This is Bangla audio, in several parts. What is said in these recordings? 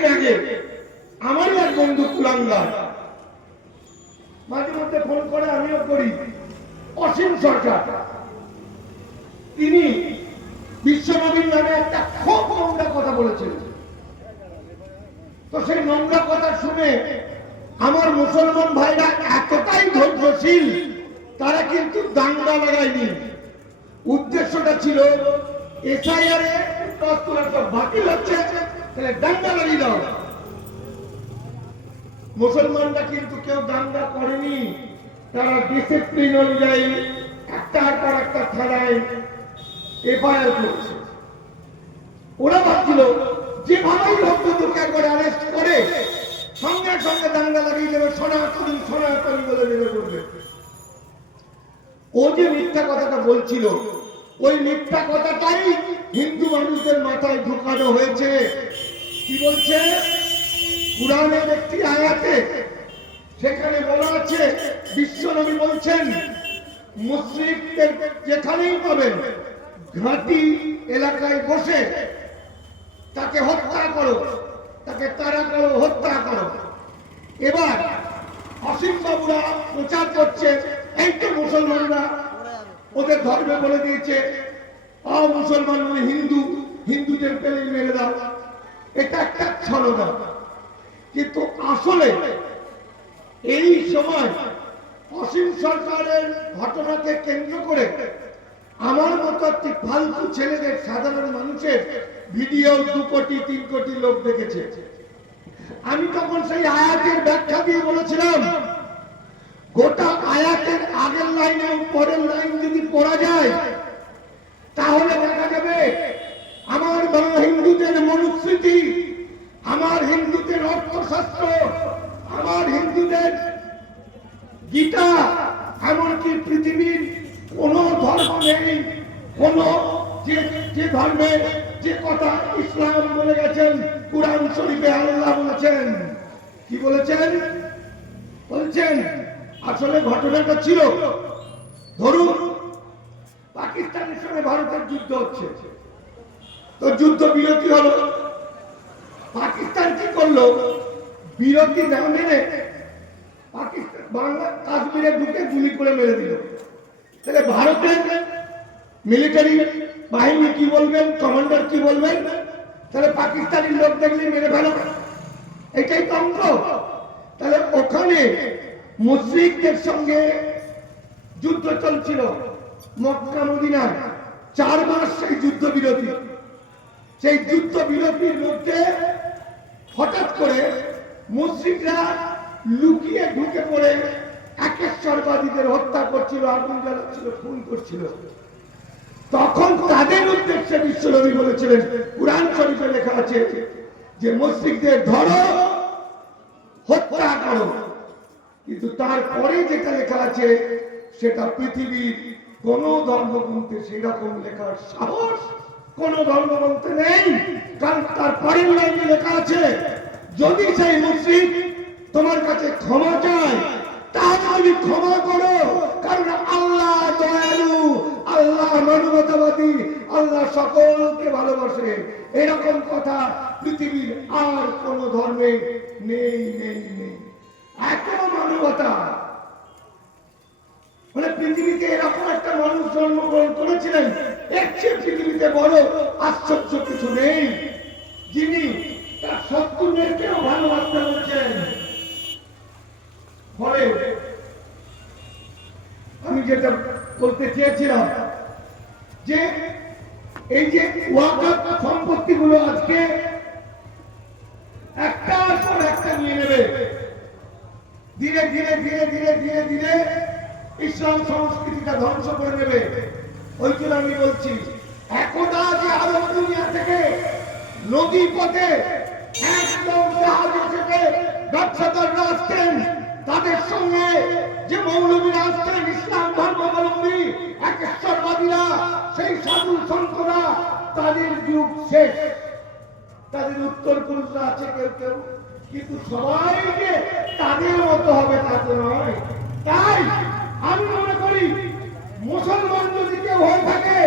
কয়েকদিন আগে আমারই এক বন্ধু কুলাঙ্গার মাঝে মধ্যে ফোন করে, আমিও করি, অসীম সরকার, তিনি বিশ্বনবীর নামে একটা খুব নোংরা কথা বলেছিলেন। তো সেই নোংরা কথা শুনে আমার মুসলমান ভাইরা এতটাই ধৈর্যশীল, তারা কিন্তু দাঙ্গা লাগায়নি। উদ্দেশ্যটা ছিল এসআইআর এ বাতিল হচ্ছে, তাহলে দাঙ্গা লাগিয়ে দাও। মুসলমানরা কিন্তু কেউ দাঙ্গা করেনি, তারা ডিসিপ্লিন অনুযায়ী একটার পর একটা থানায় এফআইআর করেছে। ওরা ভাবছিল যেভাবেই ভক্তকে একবার অ্যারেস্ট করে সঙ্গে সঙ্গে দাঙ্গা লাগিয়ে দেবে, সনাতনী সনাতনী বলে নেমে পড়বে। ও যে মিথ্যা কথাটা বলছিল, ওই মিথ্যা কথাটাই হিন্দু মানুষদের মাথায় ঢুকানো হয়েছে। কি বলছে? কুরআনের একটি আয়াতে সেখানে বলা আছে, বিশ্বনবী বলছেন মুশরিকদের যেখানেই পাবেন ঘাঁটি এলাকায় বসে তাকে হত্যা করো, তাকে তাড়া করো, হত্যা করো। এবার অসীম বাবুরা প্রচার করছে, এই তো মুসলমানরা ওদের ধর্মে বলে দিয়েছে মুসলমান মানে হিন্দু, হিন্দুদের পেলে মেরে দাও। এটা একটা ছলনা। কিন্তু আসলে এই সময় অসীম সরকারের ঘটনাকে কেন্দ্র করে আমার মতো একটি ফালতু ছেলেদের, সাধারণ মানুষের ভিডিও 2 কোটি 3 কোটি লোক দেখেছে। আমি তখন সেই আয়াতের ব্যাখ্যা দিয়ে বলেছিলাম, গোটা আয়াতের আগের লাইন এবং পরের লাইন যদি পড়া যায় তাহলে দেখা যাবে আমার হিন্দুদের মনুস্মৃতি, আমার হিন্দুদের অর্থশাস্ত্র, আমার হিন্দুদের গীতা, এমনকি পৃথিবীর কোন ধর্ম নেই, কোন যে ধর্মে যে কথা ইসলাম বলে গেছেন, কুরআন শরীফে আল্লাহ বলেছেন। কি বলেছেন? বলছেন আসলে ঘটনাটা ছিল, ধরুন পাকিস্তানের সঙ্গে ভারতের যুদ্ধ হচ্ছে, তো যুদ্ধ বিরতি হলো। পাকিস্তান কি করলো? বিরতি না মেনে পাকিস্তান বাংলা কাশ্মীরে ঢুকে গুলি করে মেরে দিল। তাহলে ভারতের মিলিটারি বাহিনী কি বলবেন, কমান্ডার কি বলবেন? তাহলে পাকিস্তানি লোক দেখলে মেরে ফেলো, এটাই তন্ত্র। তাহলে ওখানে মুশরিকদের সঙ্গে যুদ্ধ চলছিল মক্কা মদিনায় 4 মাস, সেই যুদ্ধ বিরতি। সেই যুদ্ধ বিরতির মধ্যে হঠাৎ করে মুশরিকরা লুকিয়ে ঢুকে পড়ে একেশ্বরবাদীদের হত্যা করছিল, আগুন জ্বালাচ্ছিল, খুন করছিল। তখন তাদের উদ্দেশ্যে বিশ্বনবী বলেছিলেন, কুরআন শরীফে লেখা আছে যে মুশরিকদের ধরো, হত্যা করো। কিন্তু তারপরে যেটা লেখা আছে সেটা পৃথিবীর কোন ধর্মগ্রন্থে সেরকম লেখার সাহস কোন ধর্মগ্রন্থে নেই। কারণ তারপরে লাইনে লেখা আছে, যদি সেই মুশরিক তোমার কাছে ক্ষমা চায় তাহলে তুমি ক্ষমা করো, কারণ আল্লাহ দয়ালু, আল্লাহ মানবতাবাদী, আল্লাহ সকলকে ভালোবাসে। এরকম কথা পৃথিবীর আর কোন ধর্মে নেই নেই নেই। এত মানবতা, মানে পৃথিবীতে এরকম একটা মানুষ জন্মগ্রহণ করেছিলেন, এর চেয়ে পৃথিবীতে বড় আশ্চর্য কিছু নেই, যিনি তার শত্রুদেরকেও ভালোবাসতে বলছেন। ফলে আমি যেটা বলতে চেয়েছিলাম যে এই যে ওয়াকফ সম্পত্তিগুলো আজকে একটার পর একটা নিয়ে নেবে, ধীরে ধীরে ধীরে ধীরে ধীরে ধীরে ইসলাম সংস্কৃতিটা ধ্বংস করে নেবে। ওই জন্য আমি বলছি, একদা যে আরব দুনিয়া থেকে নদী পথে একদম জাহাজে চেপে ব্যবসাদাররা আসতেন, তাদের সঙ্গে যে মৌলবীরা আসতেন, ইসলাম ধর্মাবলম্বী একেশ্বরবাদীরা, সেই সাধু সন্তরা, তাদের যুগ শেষ। তাদের উত্তর পুরুষরা আছে কেউ কেউ, কিন্তু সবাই যে তাদের মতো হবে তা তো নয়। তাই আমি মনে করি মুসলমান যদি কেউ হয়ে থাকে,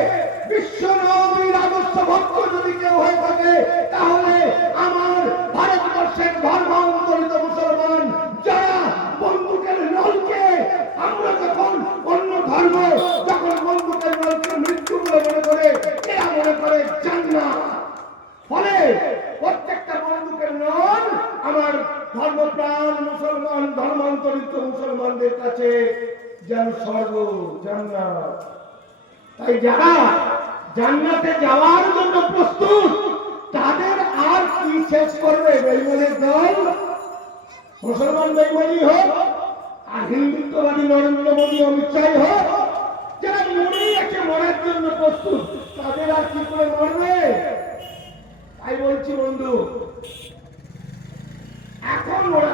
বিশ্ব নবীর আদর্শ ভক্ত যদি কেউ হয়ে থাকে, তাহলে আমার ভারত এরা মনে করে জান্নাত। ফলে প্রত্যেকটা বন্ধুকে নন আমার ধর্মপ্রাণ মুসলমান ধর্মান্তরিত মুসলমানদের কাছে যেন স্বর্গ জান্নাত। তাই যারা জান্নাতে যাওয়ার জন্য প্রস্তুত তাদের আর কি শেষ করবে? বেঈমানের দল, মুসলমান বেঈমানি হোক আর হিন্দুত্ববাদী নরেন্দ্র মোদী অমিত শাহ হোক, যারা মরেই আছে, মরার জন্য প্রস্তুত, তাদের আর কি করে মরবে? তাই বলছি বন্ধু, এখন ওরা